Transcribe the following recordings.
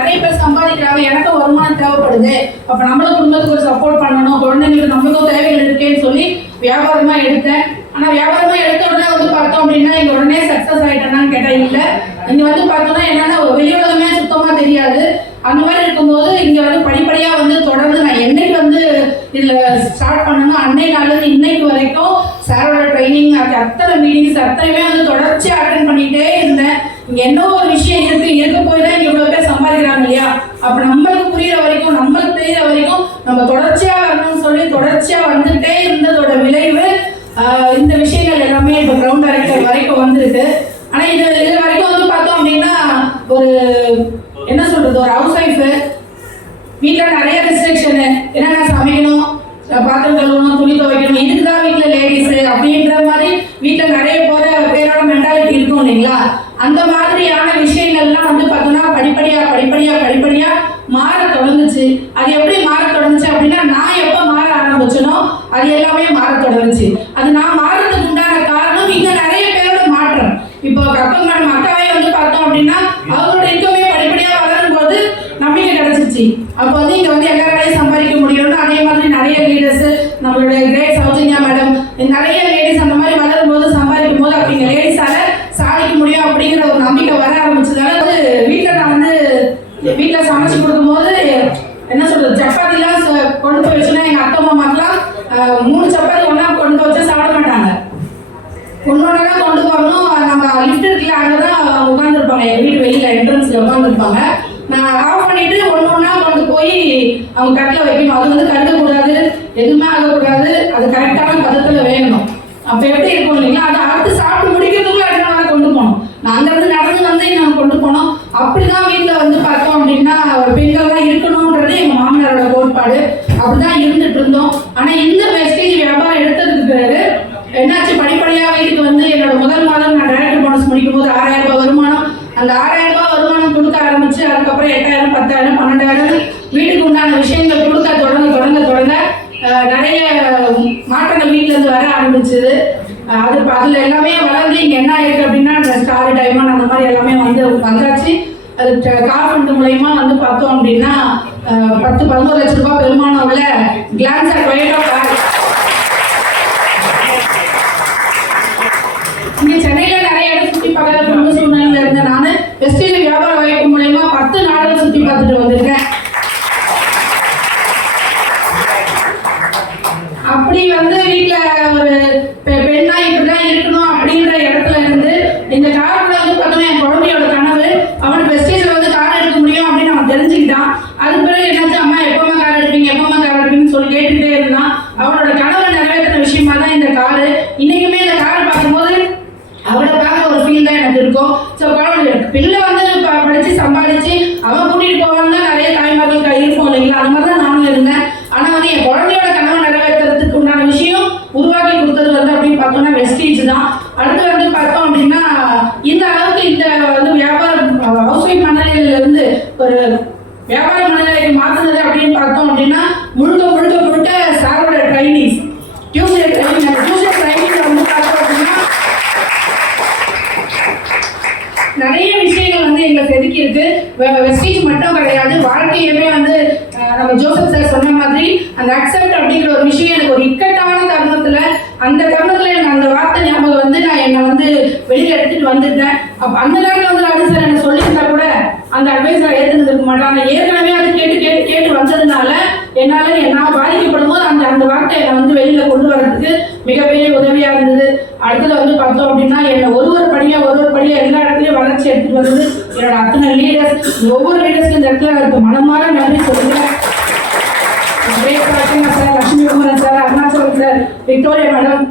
நிறைய பேர் சம்பாதிக்கிறாங்க, எனக்கும் வருமானம் தேவைப்படுது, அப்ப நம்மளும் குடும்பத்துக்கு ஒரு சப்போர்ட் பண்ணணும், குழந்தைங்களுக்கு நம்மளுக்கும் தேவைகள் இருக்கேன்னு சொல்லி வியாபாரமா எடுத்தேன். ஆனா வியாபாரமா எடுத்த உடனே வந்து பார்த்தோம் அப்படின்னா இங்க உடனே சக்சஸ் ஆயிட்டேனான்னு கேட்டா இல்ல. இங்க வந்து பார்த்தோம்னா என்னன்னா வெளி உலகமே சுத்தமா தெரியாது. அந்த மாதிரி இருக்கும்போது இங்க வந்து படிப்படியா வந்து தொடர்ந்து நான் என்னைக்கு வந்து இதுல ஸ்டார்ட் பண்ணணும் அன்னைக்கு நாள்ல இன்னைக்கு வரைக்கும் சாரோட ட்ரைனிங் அத்தனை மீட்டிங்ஸ் அத்தனையுமே வந்து தொடர்ச்சியா அட்டென்ட் பண்ணிட்டே இருந்தேன். இங்க என்ன ஒரு விஷயம் இருக்க போய் தான் இங்க இவ்வளவு பேர் சம்பாதிக்கிறாங்க இல்லையா? அப்ப நம்மளுக்கு புரியுற வரைக்கும், நம்மளுக்கு தெரியுற வரைக்கும் நம்ம தொடர்ச்சியா வரணும்னு சொல்லி தொடர்ச்சியா வந்துட்டே இருந்ததோட விளைவு இந்த விஷயங்கள் எல்லாமே இப்ப கிரவுண்ட் டைரக்டர் வரைக்கும் வந்துருக்கு. ஆனா இது வரைக்கும் வந்து பார்த்தோம் அப்படின்னா ஒரு என்ன சொல்றது, ஒரு ஹவுஸ் ஒய்ஃப் வீட்டுல நிறைய ரெஸ்ட்ரிக்ஷனு, என்னென்ன சமைக்கணும், பாத்திரம் கழுவணும், துணி துவைக்கணும், இதுக்குதான் வீட்டுல லேடிஸ் அப்படின்ற மாதிரி வீட்டுல நிறைய பேரோட மென்டாலிட்டி இருக்கும் இல்லைங்களா? அந்த மாதிரியான விஷயங்கள்லாம் வந்து பார்த்தோம்னா படிப்படியா மாற தொடங்குச்சு. அது எப்படி மாற தொடங்குச்சு அப்படின்னா நான் எப்ப மாற ஆரம்பிச்சனோ அது எல்லாமே மாற தொடங்குச்சு. அது நான் மாறதுக்கு உண்டான காரணம் இங்க நிறைய பேரோட மாற்றம். இப்போ கப்பங்காடு அக்காவே வந்து பார்த்தோம் அப்படின்னா அவங்களோட இன்கமே படிப்படியா வளரும் போது நம்பிக்கை கிடைச்சிச்சு. அப்போ வந்து இங்க வந்து எல்லாராலையும் சம்பாதிக்க முடியும்னு அதே மாதிரி நிறைய லீடர்ஸ், நம்மளுடைய கிரேட் சௌஜன்யா மேடம், நிறைய லேடிஸ் அந்த மாதிரி வளரும் போது சம்பாதிக்கும் போது அப்படிங்க லேடிஸால சாதிக்க முடியும் அப்படிங்கிற ஒரு நம்பிக்கை வர ஆரம்பிச்சதால வந்து வீட்டில் சமைச்சு கொடுக்கும் போது என்ன சொல்றது, சப்பாத்திலாம் கொண்டு போய் வச்சுன்னா எங்க அத்தை மாமாக்கெல்லாம் 3 சப்பாத்தி ஒன்னா கொண்டு போய் வச்சா சாப்பிட மாட்டாங்க. ஒன்னொன்னா கொண்டு போகணும். நம்ம லிஃப்ட் இருக்குல்ல அங்கதான் உட்காந்துருப்பாங்க, எங்க வீட்டு வெளியில என்ட்ரன்ஸ்ல உட்காந்துருப்பாங்க. நான் ஆஃப் பண்ணிட்டு ஒன்னொன்னா கொண்டு போய் அவங்க கட்டில வைக்கணும். அது வந்து கருதக்கூடாது, எதுவுமே ஆகக்கூடாது, அது கரெக்டான பதத்துல வேணும். அப்ப எப்படி இருக்கும் இல்லைங்களா? அதை அடுத்து சாப்பிட்டு முடிக்கிறதுக்குள்ள அடுத்த கொண்டு போனோம். நான் அங்கிருந்து நடந்து வந்து நம்ம கொண்டு போனோம். அப்படிதான் வீட்டுல வந்து பார்த்தோம் அப்படின்னா ஒரு பெண்கள் தான் இருக்கணும்ன்றது எங்க மாமனாரோட கோட்பாடு. அப்படிதான் இருந்துட்டு இருந்தோம். ஆனா இந்த வெஸ்டேஜ் வியாபாரம் எடுத்ததுக்கு பிறகு என்னாச்சு, படிப்படியா வீட்டுக்கு வந்து என்னோட முதல் மாதம் நான் டைரக்டர் போனஸ் முடிக்கும் போது 6000 ரூபாய் வருமானம், அந்த 6000 ரூபாய் வருமானம் கொடுக்க ஆரம்பிச்சு அதுக்கப்புறம் 8000, 10,000, 12,000 வீட்டுக்கு உண்டான விஷயங்கள் கொடுக்க தொடங்க நிறைய மாற்றங்கள் வீட்டுல இருந்து வர ஆரம்பிச்சது. அதுல எல்லாமே வளர்ந்து இங்க என்ன ஆயிருக்கு அப்படின்னா ஸ்டார் டைமண்ட் அந்த மாதிரி எல்லாமே வந்தாச்சு. அது கார் ஃபண்ட் மூலயமா வந்து பார்த்தோம் அப்படின்னா 10-11 லட்சம் ரூபாய் பெருமானம் உள்ள கிளான்ஸ் அட் டொயோட்டா கார். இங்க சென்னையில நிறைய இடம் சுற்றி பார்க்கற குடும்ப சூழ்நிலையில இருந்த நான் வெஸ்டேஜ் வியாபார வாய்ப்பு மூலயமா 10 நாடுகள் சுற்றி பார்த்துட்டு வந்திருக்கேன். அப்படி வந்து வீட்டுல ஒரு பெண்ணா இப்படிதான் இருக்கணும் அப்படின்ற இடத்துல இருந்து இந்த கார்ல வந்து பார்த்தோம்னா என் குழந்தையோட கனவு அவனுக்கு வெஸ்டேஜ்ல வந்து கார் எடுக்க முடியும் அப்படின்னு அவன் தெரிஞ்சுக்கிட்டான். அதுக்கு பிறகு என்னாச்சு, அம்மா எப்பமா கார் எடுப்பீங்கன்னு சொல்லி கேட்டுக்கிட்டே இருந்தான். அவனோட கனவை நிறைவேற்றின விஷயமா தான் இந்த காரு. இன்னைக்குமே இந்த காரை பார்க்கும்போது அவரை பார்க்க ஒரு ஃபீல் தான் எனக்கு இருக்கும். ஸோ பிள்ளை வந்து படிச்சு சம்பாதிச்சு அவன் கூட்டிட்டு போவான்னு தான் நிறைய தாய்மார்கள் இருக்கும் இல்லைங்களா? அது மாதிரி தான் நானும் இருந்தேன். ஆனா வந்து என் குழந்தையோட கனவை நிறைவேற்றுறதுக்கு உண்டான விஷயம் உருவாக்கி கொடுத்தது வந்து அப்படின்னு பார்த்தோம்னா வெஸ்டேஜ் தான். அடுத்து வந்து பார்த்தோம் அப்படின்னா இந்த அளவுக்கு இந்த வந்து வியாபாரம் ஹவுஸ் ஒய்ஃப் மனநிலையில இருந்து ஒரு வியாபார மனநிலைக்கு மாற்றினது அப்படின்னு பார்த்தோம் அப்படின்னா முழுக்க சாரோட ட்ரைனிங்ஸ், டியூஸ்டே ட்ரைனிங் வந்து பார்த்தோம் அப்படின்னா நிறைய விஷயங்கள் வந்து எங்களை செதுக்கி இருக்கு. வெஸ்டேஜ் மட்டும் கிடையாது, வாழ்க்கையுமே வந்து நம்ம ஜோசப் சார் சொன்ன மாதிரி அந்த அக்செப்ட் அப்படிங்கிற ஒரு விஷயம் எனக்கு ஒரு இக்கட்டான தருணத்துல எனக்கு அந்த வார்த்தை ஞாபகம் வந்து நான் என்னை வந்து வெளியில எடுத்துட்டு வந்துட்டேன். அப்ப அந்த நேரத்தில் வந்து ராஜு சார் என்ன சொல்லியிருந்தா கூட அந்த அட்வைஸ் நான் ஏற்றுக்க மாட்டாங்க. ஏற்கனவே அது கேட்டு வந்ததுனால நான் பாதிக்கப்படும் போது அந்த வார்த்தை என்னை வந்து வெளியில கொண்டு வர்றதுக்கு மிகப்பெரிய உதவியா இருந்தது. அடுத்தது வந்து பார்த்தோம் அப்படின்னா என்னை ஒரு படியா எல்லா இடத்துலயும் வளர்ச்சி எடுத்துட்டு வந்தது என்னோட அத்தனை லீடர்ஸ். ஒவ்வொரு லீடர்ஸ்க்கு இந்த இடத்துல மனமாற நன்றி சொல்லுறேன். Sir, Lakshmi Kumaran sir, Arunachalam sir, Victoria madam,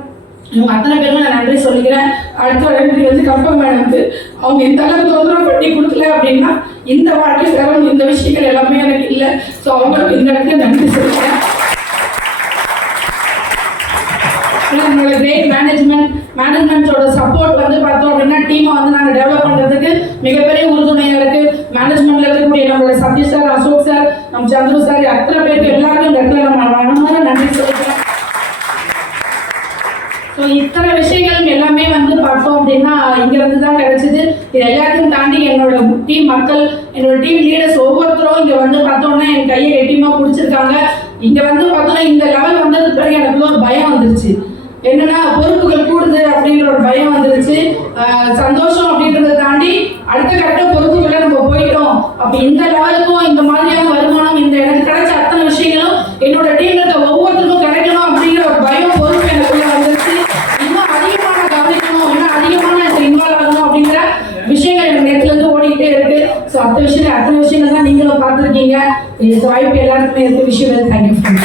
இவங்க அத்தனை பேரும் நான் நன்றி சொல்லிக்கிறேன். அடுத்த நன்றி வந்து கப்பம் மேடம்க்கு. அவங்க இந்த அளவுக்கு தொந்தரவு பண்ணி கொடுக்கல அப்படின்னா இந்த வாழ்க்கை தரம் இந்த விஷயங்கள் எல்லாமே எனக்கு இல்லை. ஸோ அவங்களுக்கு இந்த இடத்துல நன்றி சொல்லிக்கிறேன். நம்மளோட கிரேட் மேனேஜ்மெண்டோட சப்போர்ட் வந்து பார்த்தோம் அப்படின்னா டீமை வந்து நாங்கள் டெவலப் பண்ணுறதுக்கு மிகப்பெரிய உறுதுணையாக இருக்கு. மேனேஜ்மெண்ட்ல இருக்கக்கூடிய நம்மளோட சதீஷ் சார், அசோக் சார், நம்ம சந்துரு சார், அத்தனை பேருக்கு எல்லாருக்கும் இந்த இடத்துல நம்ம மனமாற நன்றி சொல்லிக்கிறேன். ஸோ இத்தனை விஷயங்கள் எல்லாமே வந்து பார்த்தோம் அப்படின்னா இங்கிருந்து தான் கிடைச்சிது. இது எல்லாத்தையும் தாண்டி என்னோட டீம் மக்கள், என்னோட டீம் லீடர்ஸ் ஒவ்வொருத்தரும் இங்கே வந்து பார்த்தோன்னா என் கையை கெட்டியமாக பிடிச்சிருக்காங்க. இங்கே வந்து பார்த்தோன்னா இந்த லெவல் வந்ததுக்கு பிறகு எனக்கு ஒரு பயம் வந்துருச்சு. என்னன்னா பொறுப்புகள் கூடுது அப்படிங்கிற ஒரு பயம் வந்துருச்சு. சந்தோஷம் அப்படின்றத தாண்டி அடுத்த கட்ட பொறுப்புகளை நம்ம போயிட்டோம். அப்ப இந்த லெவலுக்கும் இந்த மாதிரியான வருமானம், இந்த எனக்கு கிடைச்ச அத்தனை விஷயங்களும் என்னோட டீம்ல இருக்க ஒவ்வொருத்தருக்கும் கிடைக்கணும் அப்படிங்கிற ஒரு பயம், பொறுப்பு எனக்குள்ள வந்துருச்சு. இன்னும் அதிகமான கவனிக்கணும், இன்னும் அதிகமான இன்வால்வ் ஆகணும் அப்படிங்கிற விஷயங்கள் எனக்கு நெட்ல இருந்து ஓடிக்கிட்டே இருக்கு. ஸோ அத்தனை விஷயங்கள் தான் நீங்களும் பார்த்துருக்கீங்க. வாய்ப்பு எல்லாருக்குமே இருக்கு. விஷயம் தேங்க்யூ.